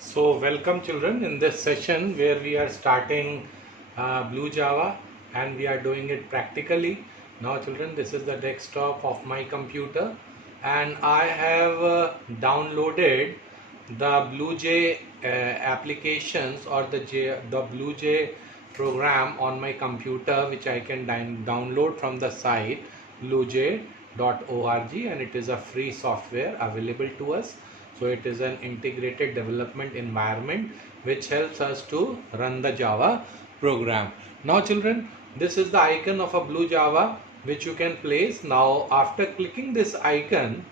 So welcome children in this session where we are starting Blue Java and we are doing it practically. Now children, this is the desktop of my computer and I have downloaded the Bluej applications or the Bluej program on my computer, which I can download from the site bluej.org, and it is a free software available to us. So it is an integrated development environment which helps us to run the Java program. Now children, this is the icon of a Blue Java which you can place. Now after clicking this icon,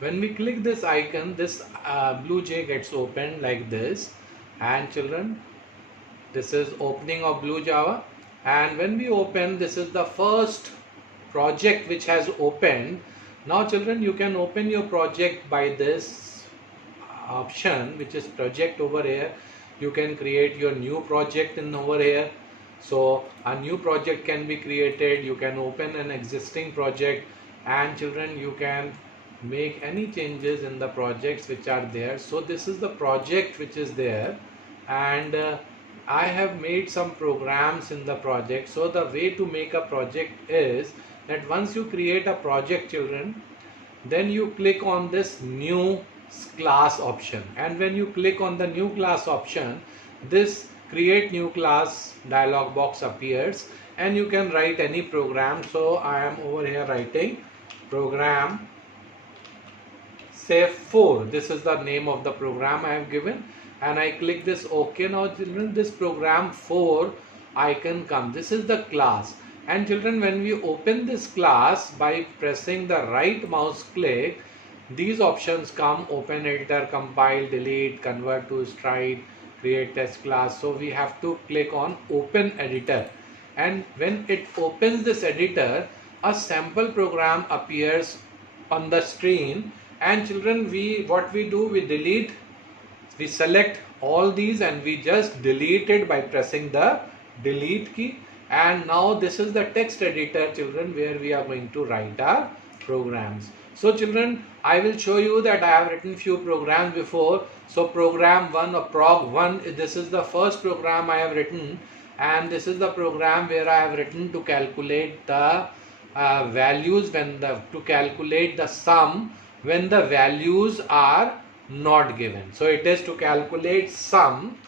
when we click this icon, this Bluej gets opened like this. And children, this is opening of Blue Java, and when we open, this is the first project which has opened. Now children, you can open your project by this option, which is project over here. You can create your new project in over here. So a new project can be created. You can open an existing project, and children, you can make any changes in the projects which are there. So this is the project which is there, and I have made some programs in the project. So the way to make a project is that once you create a project children, then you click on this new class option, and when you click on the new class option, this create new class dialog box appears and you can write any program. So I am over here writing program say 4. This is the name of the program I have given, and I click this OK. Now children, this program 4 icon comes. This is the class, and children, when we open this class by pressing the right mouse click, these options come: open editor, compile, delete, convert to stride, create test class. So we have to click on open editor, and when it opens this editor, a sample program appears on the screen. And children, we select all these and we just delete it by pressing the delete key. And now this is the text editor children, where we are going to write our programs. So children, I will show you that I have written few programs before. So program 1 or prog 1, this is the first program I have written, and this is the program where I have written to calculate the values to calculate the sum when the values are not given. So it is to calculate sum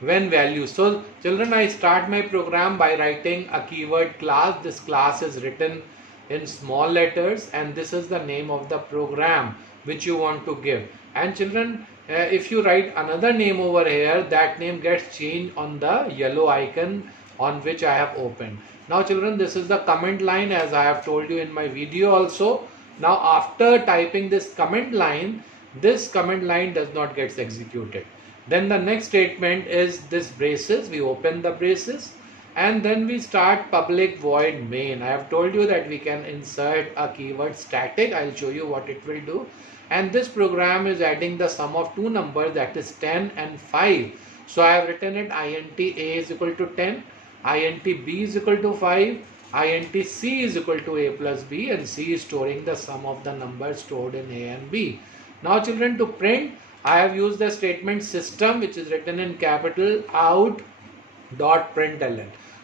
when values. So children, I start my program by writing a keyword class. This class is written in small letters, and this is the name of the program which you want to give. And children, if you write another name over here, that name gets changed on the yellow icon on which I have opened. Now children, this is the comment line, as I have told you in my video also. Now after typing this comment line, this comment line does not get executed. Then the next statement is this braces. We open the braces and then we start public void main. I have told you that we can insert a keyword static. I'll show you what it will do. And this program is adding the sum of two numbers, that is 10 and 5. So I have written it int a is equal to 10, int b is equal to 5, int c is equal to a plus b, and c is storing the sum of the numbers stored in a and b. Now children, to print, I have used the statement system, which is written in capital out.println.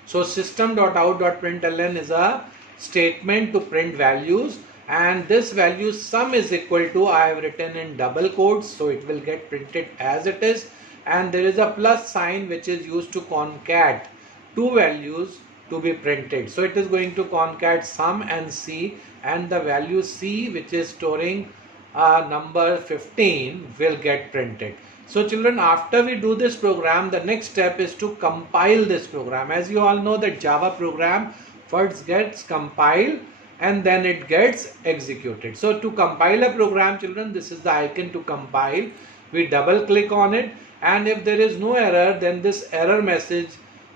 So system.out.println is a statement to print values, and this value sum is equal to, I have written in double quotes, so it will get printed as it is, and there is a plus sign which is used to concat two values to be printed. So it is going to concat sum and c, and the value c, which is storing number 15, will get printed. So children, after we do this program, the next step is to compile this program. As you all know that Java program first gets compiled and then it gets executed. So to compile a program children, this is the icon to compile. We double click on it, and if there is no error, then this error message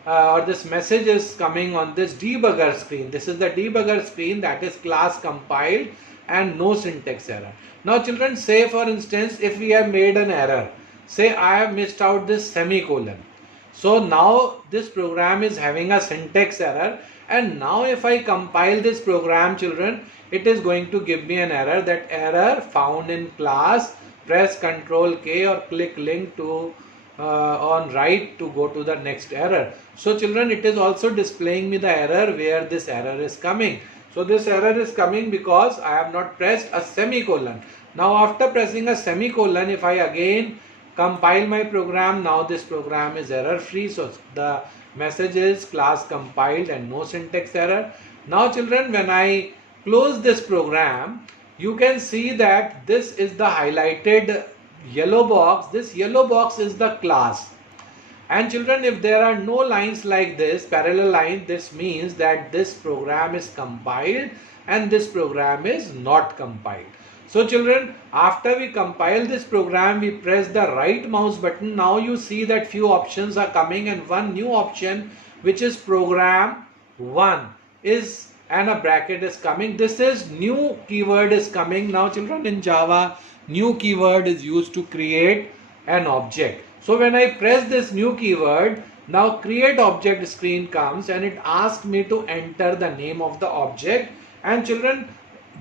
or this message is coming on this debugger screen. This is the debugger screen, that is class compiled and no syntax error. Now children, say for instance, if we have made an error, say I have missed out this semicolon. So now this program is having a syntax error, and now if I compile this program children, it is going to give me an error, that error found in class press Ctrl K or click link to on right to go to the next error. So children, it is also displaying me the error where this error is coming. So this error is coming because I have not pressed a semicolon. Now after pressing a semicolon, if I again compile my program, now this program is error free. So the message is class compiled and no syntax error. Now children, when I close this program, you can see that this is the highlighted yellow box. This yellow box is the class. And children, if there are no lines like this, parallel line, this means that this program is compiled and this program is not compiled. So children, after we compile this program, we press the right mouse button. Now you see that few options are coming, and one new option, which is program 1 is, and a bracket is coming. This is new keyword is coming. Now children, in Java, new keyword is used to create an object. So when I press this new keyword, now create object screen comes and it asks me to enter the name of the object. And children,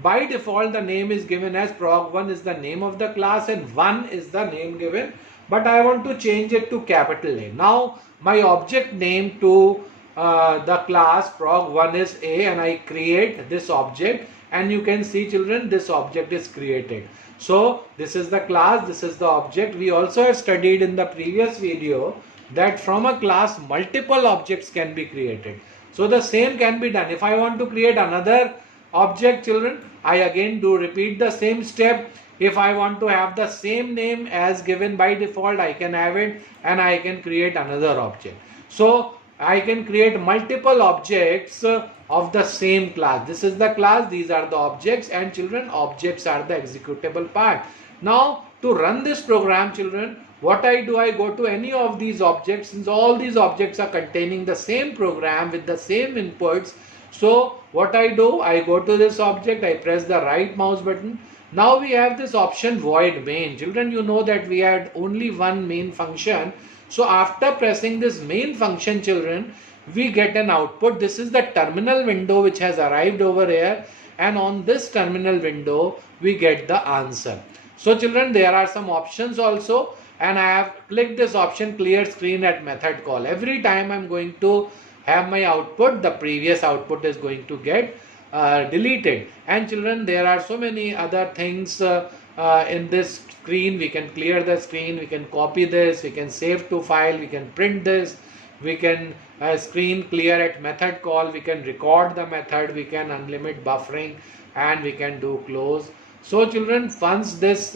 by default the name is given as prog1 is the name of the class and 1 is the name given, but I want to change it to capital A. Now my object name to the class prog1 is A, and I create this object, and you can see children, this object is created. So this is the class, this is the object. We also have studied in the previous video that from a class multiple objects can be created. So the same can be done. If I want to create another object, children, I again do repeat the same step. If I want to have the same name as given by default, I can have it and I can create another object. So I can create multiple objects of the same class. This is the class, these are the objects, and children, objects are the executable part. Now to run this program, children, what I do, I go to any of these objects, since all these objects are containing the same program with the same inputs. So what I do, I go to this object, I press the right mouse button. Now we have this option void main. Children, you know that we had only one main function. So after pressing this main function, children, we get an output. This is the terminal window which has arrived over here, and on this terminal window we get the answer. So children, there are some options also, and I have clicked this option clear screen at method call. Every time I'm going to have my output, the previous output is going to get deleted. And children, there are so many other things in this screen. We can clear the screen, we can copy this, we can save to file, we can print this, we can screen clear at method call, we can record the method, we can unlimit buffering, and we can do close. So children, once this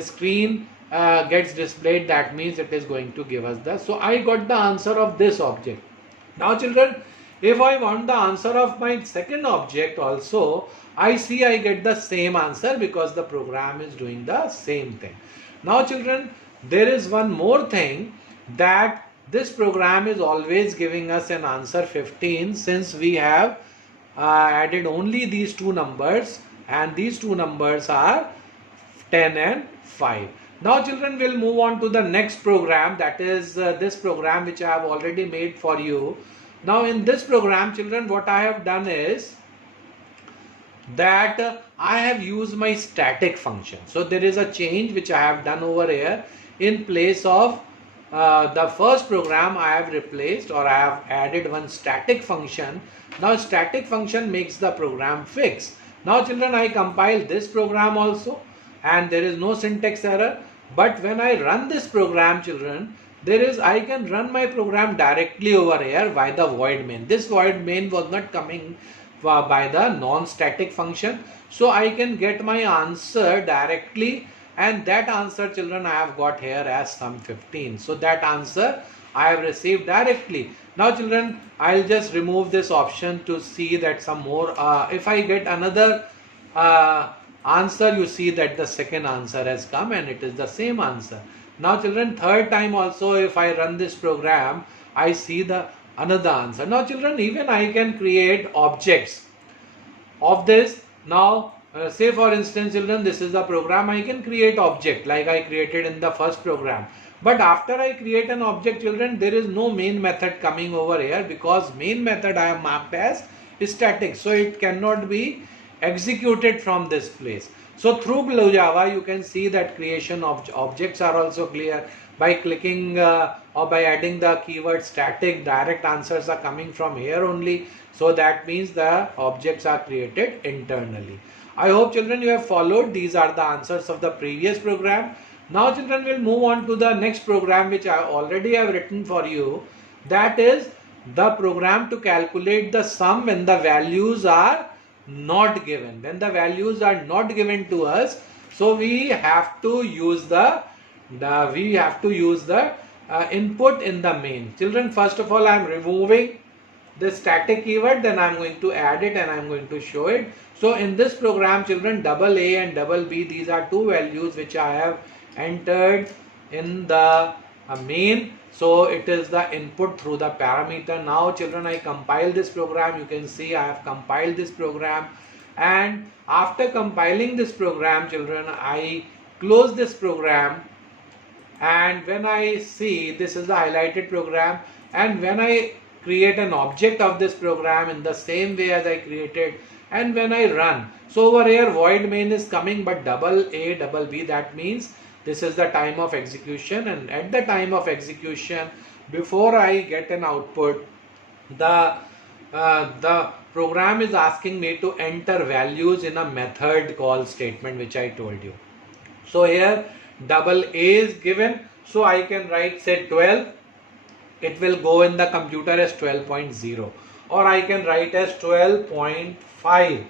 screen gets displayed, that means it is going to give us the, so I got the answer of this object. Now children, if I want the answer of my second object also, I see I get the same answer because the program is doing the same thing. Now children, there is one more thing, that this program is always giving us an answer 15, since we have added only these two numbers, and these two numbers are 10 and 5. Now children, we'll move on to the next program, that is this program which I have already made for you. Now in this program, children, what I have done is that I have used my static function. So there is a change which I have done over here. In place of the first program, I have replaced, or I have added one static function. Now static function makes the program fix. Now children, I compile this program also, and there is no syntax error. But when I run this program, children, I can run my program directly over here by the void main. This void main was not coming by the non-static function. So I can get my answer directly, and that answer, children, I have got here as sum 15. So that answer I have received directly. Now children, I'll just remove this option to see that some more, if I get another answer, you see that the second answer has come and it is the same answer. Now children, third time also, if I run this program, I see the another answer. Now children, even I can create objects of this. Now say for instance, children, this is the program. I can create object like I created in the first program. But after I create an object, children, there is no main method coming over here, because main method I have marked as static, so it cannot be executed from this place. So through Bluej Java, you can see that creation of objects are also clear. By clicking or by adding the keyword static, direct answers are coming from here only. So that means the objects are created internally. I hope children you have followed. These are the answers of the previous program. Now children will move on to the next program which I already have written for you. That is the program to calculate the sum when the values are not given. When the values are not given to us, so we have to use the input in the main. Children, first of all I am removing the static keyword, then I am going to add it and I am going to show it. So in this program children, double A and double B, these are two values which I have entered in the main. So it is the input through the parameter. Now children, I compile this program. You can see I have compiled this program, and after compiling this program children, I close this program, and when I see, this is the highlighted program, and when I create an object of this program in the same way as I created, and when I run, so over here void main is coming, but double A double B, that means this is the time of execution, and at the time of execution, before I get an output, the program is asking me to enter values in a method call statement which I told you. So here double A is given, so I can write say 12, it will go in the computer as 12.0, or I can write as 12.5.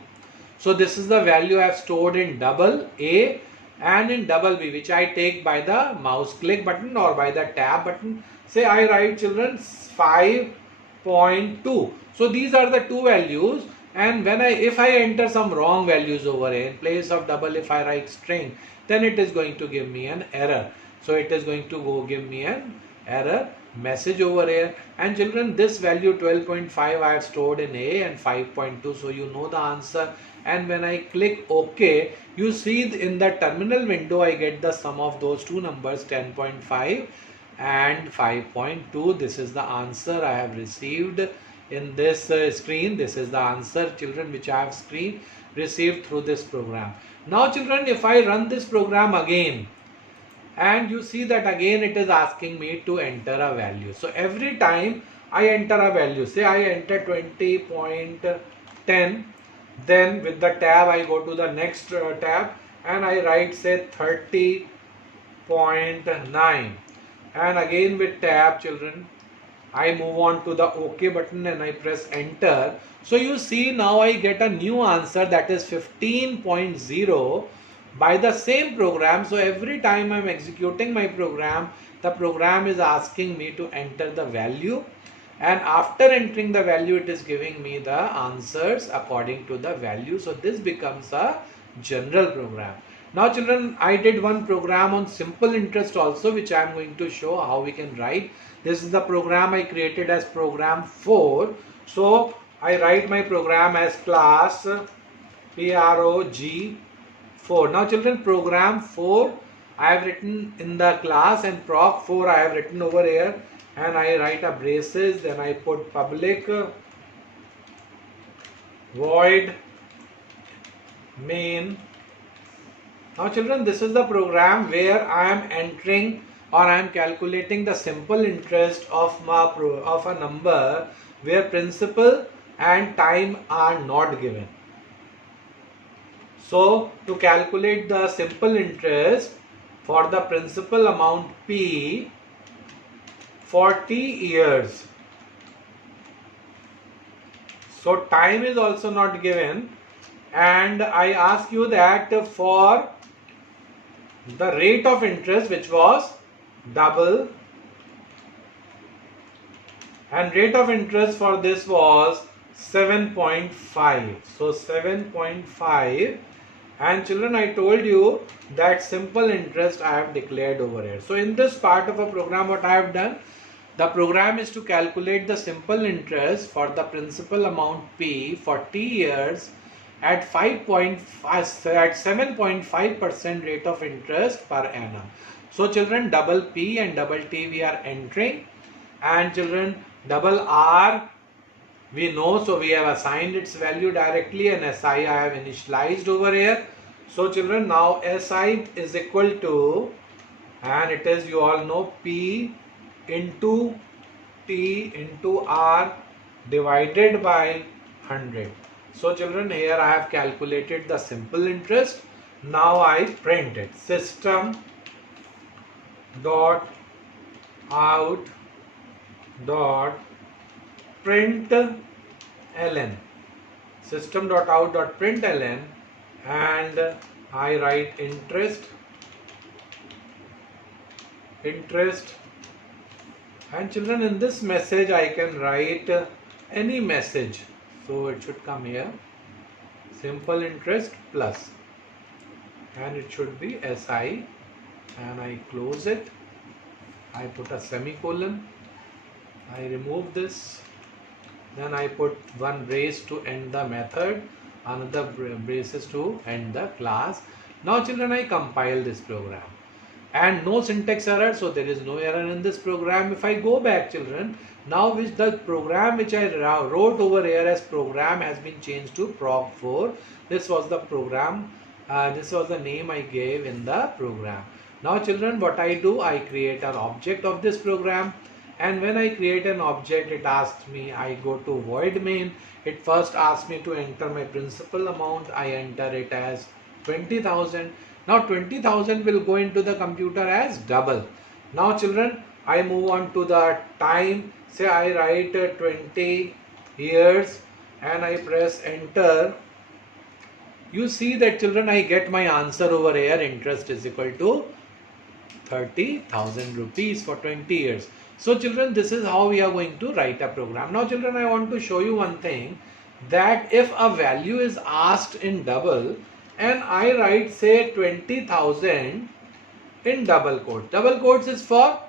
So this is the value I have stored in double A and in double B, which I take by the mouse click button or by the tab button. Say I write children 5.2. So these are the two values, and when if I enter some wrong values over here, in place of double if I write string, then it is going to give me an error. So it is going to go give me an error message over here. And children, this value 12.5 I have stored in A and 5.2, so you know the answer. And when I click OK, you see in the terminal window I get the sum of those two numbers, 10.5 and 5.2. This is the answer I have received in this screen. This is the answer children which I have received through this program. Now children, if I run this program again, and you see that again it is asking me to enter a value. So every time I enter a value, say I enter 20.10, then with the tab I go to the next tab and I write say 30.9, and again with tab children I move on to the OK button and I press enter. So you see now I get a new answer, that is 15.0 by the same program. So every time I am executing my program, the program is asking me to enter the value, and after entering the value it is giving me the answers according to the value. So this becomes a general program. Now children, I did one program on simple interest also, which I am going to show how we can write. This is the program I created as program 4. So I write my program as class prog4. Now children, program 4 I have written in the class, and prog 4 I have written over here, and I write a braces, then I put public void main. Now children, this is the program where I am entering or I am calculating the simple interest of a number where principal and time are not given. So to calculate the simple interest for the principal amount P 40 years. So time is also not given, and I ask you that for the rate of interest, which was double, and rate of interest for this was 7.5. So 7.5, and children, I told you that simple interest I have declared over here. So in this part of a program, what I have done, the program is to calculate the simple interest for the principal amount P 40 years at 7.5% rate of interest per annum. So children, double P and double T we are entering, and children, double R we know, so we have assigned its value directly, and SI I have initialized over here. So children, now SI is equal to, and it is, you all know, P into T into R divided by 100. So children, here I have calculated the simple interest. Now I print it. System dot out dot print ln. System dot out dot print ln, and I write interest, and children, in this message I can write any message. So it should come here, simple interest plus, and it should be SI, and I close it. I put a semicolon, I remove this, then I put one brace to end the method, another braces to end the class. Now children, I compile this program, and no syntax error, so there is no error in this program. If I go back children, now which the program which I wrote over here as program has been changed to prog4. This was the program, this was the name I gave in the program. Now children, what I do, I create an object of this program, and when I create an object, it asks me, I go to void main. It first asks me to enter my principal amount. I enter it as 20,000. Now 20,000 will go into the computer as double. Now children, I move on to the time. Say I write 20 years and I press enter. You see that children, I get my answer over here. Interest is equal to 30,000 rupees for 20 years. So children, this is how we are going to write a program. Now children, I want to show you one thing, that if a value is asked in double and I write say 20,000 in double quotes. Double quotes is for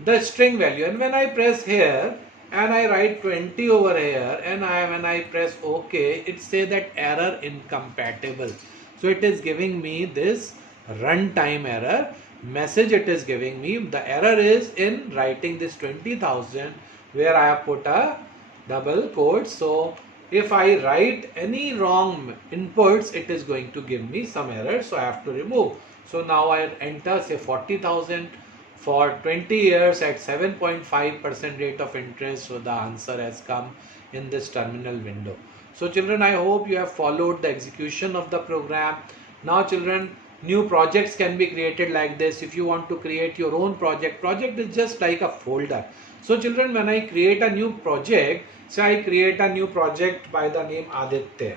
the string value, and when I press here and I write 20 over here, and when I press OK, it says that error incompatible. So it is giving me this runtime error message. It is giving me the error is in writing this 20,000 where I have put a double quote. So if I write any wrong inputs, it is going to give me some error, so I have to remove. So now I enter say 40,000 for 20 years at 7.5% rate of interest. So the answer has come in this terminal window. So children, I hope you have followed the execution of the program. Now children, new projects can be created like this. If you want to create your own project is just like a folder. So children, when I create a new project, say I create a new project by the name Aditya.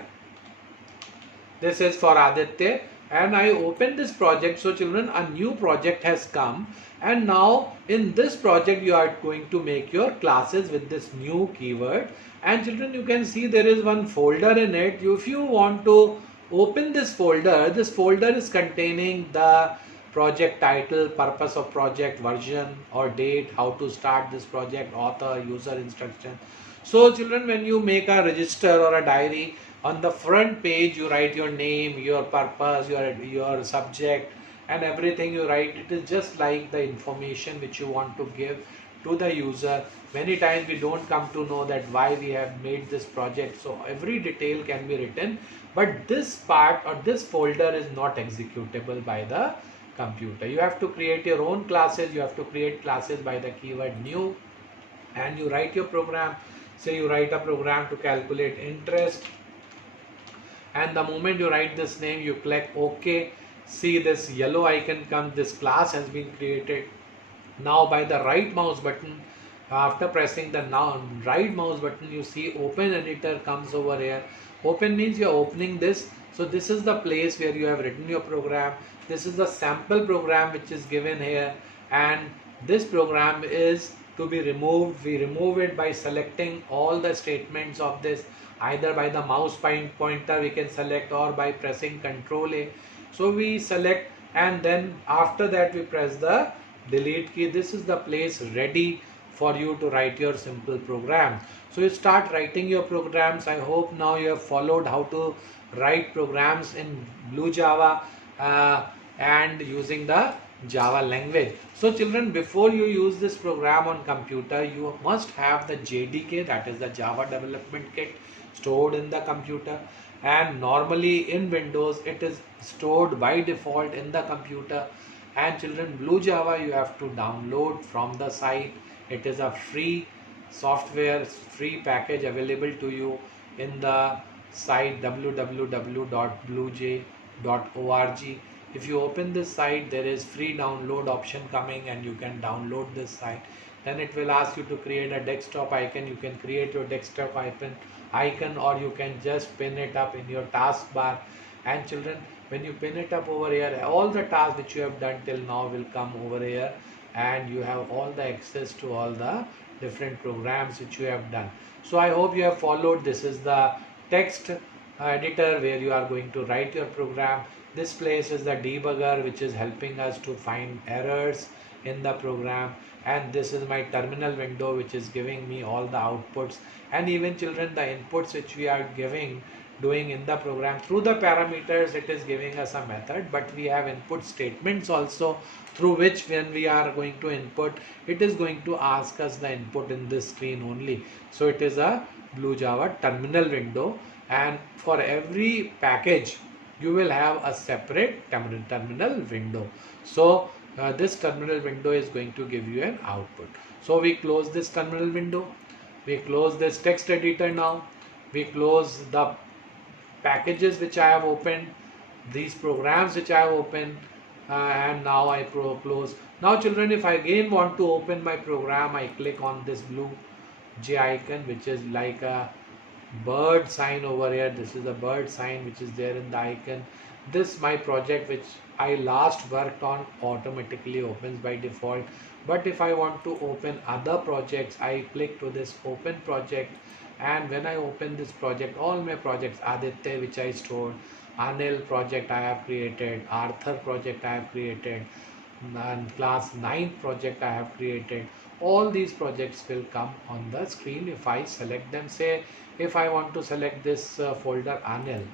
This is for Aditya, and I open this project. So children, a new project has come, and now in this project you are going to make your classes with this new keyword. And children, you can see there is one folder in it. If you want to open this folder is containing the project title, purpose of project, version or date, how to start this project, author, user instruction. So children, when you make a register or a diary, on the front page you write your name, your purpose, your subject, and everything you write. It is just like the information which you want to give to the user. Many times we don't come to know that why we have made this project, so every detail can be written, but this part or this folder is not executable by the computer. You have to create your own classes. You have to create classes by the keyword new, and you write your program. Say you write a program to calculate interest, and the moment you write this name, you click OK. See this yellow icon comes, this class has been created. Now by the right mouse button, after pressing the right mouse button, you see open editor comes over here. Open means you are opening this. So this is the place where you have written your program. This is the sample program which is given here, and this program is to be removed. We remove it by selecting all the statements of this, either by the mouse pointer we can select, or by pressing Ctrl A. So we select, and then after that we press the delete key. This is the place ready for you to write your simple program. So you start writing your programs. I hope now you have followed how to write programs in Blue Java and using the Java language. So children, before you use this program on computer, you must have the JDK, that is the Java Development Kit, stored in the computer. and normally in Windows it is stored by default in the computer. And children, Blue Java you have to download from the site. It is a free software, free package available to you in the site www.bluej.org. If you open this site, there is free download option coming and you can download this site. Then it will ask you to create a desktop icon. You can create your desktop icon, or you can just pin it up in your taskbar. And children, when you pin it up over here, all the tasks which you have done till now will come over here, and you have all the access to all the different programs which you have done. So I hope you have followed. This is the text editor where you are going to write your program. This place is the debugger which is helping us to find errors in the program, and this is my terminal window which is giving me all the outputs, and even children, the inputs which we are doing in the program through the parameters, it is giving us a method, but we have input statements also, through which when we are going to input, it is going to ask us the input in this screen only. So it is a Blue Java terminal window, and for every package you will have a separate terminal window. So this terminal window is going to give you an output. So we close this terminal window, we close this text editor. Now we close the packages which I have opened, these programs which I have opened, and now I close. Now children, if I again want to open my program, I click on this blue J icon, which is like a bird sign over here. This is a bird sign which is there in the icon. This my project which I last worked on automatically opens by default. But if I want to open other projects, I click to this open project, and when I open this project, all my projects, Aditya which I stored, Anil project I have created, Arthur project I have created, and class 9 project I have created, all these projects will come on the screen if I select them. Say if I want to select this folder Anil,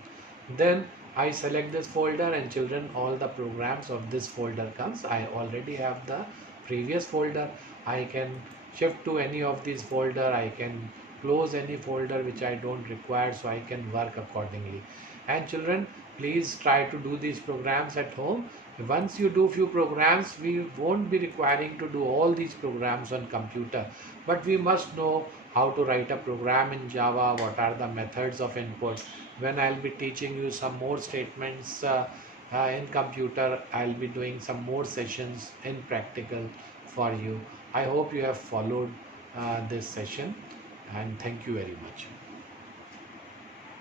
then I select this folder, and children, all the programs of this folder comes. I already have the previous folder. I can shift to any of these folder. I can close any folder which I don't require, so I can work accordingly. And children, please try to do these programs at home. Once you do few programs, we won't be requiring to do all these programs on computer, but we must know how to write a program in Java, what are the methods of input. When I'll be teaching you some more statements in computer, I'll be doing some more sessions in practical for you. I hope you have followed this session, and thank you very much.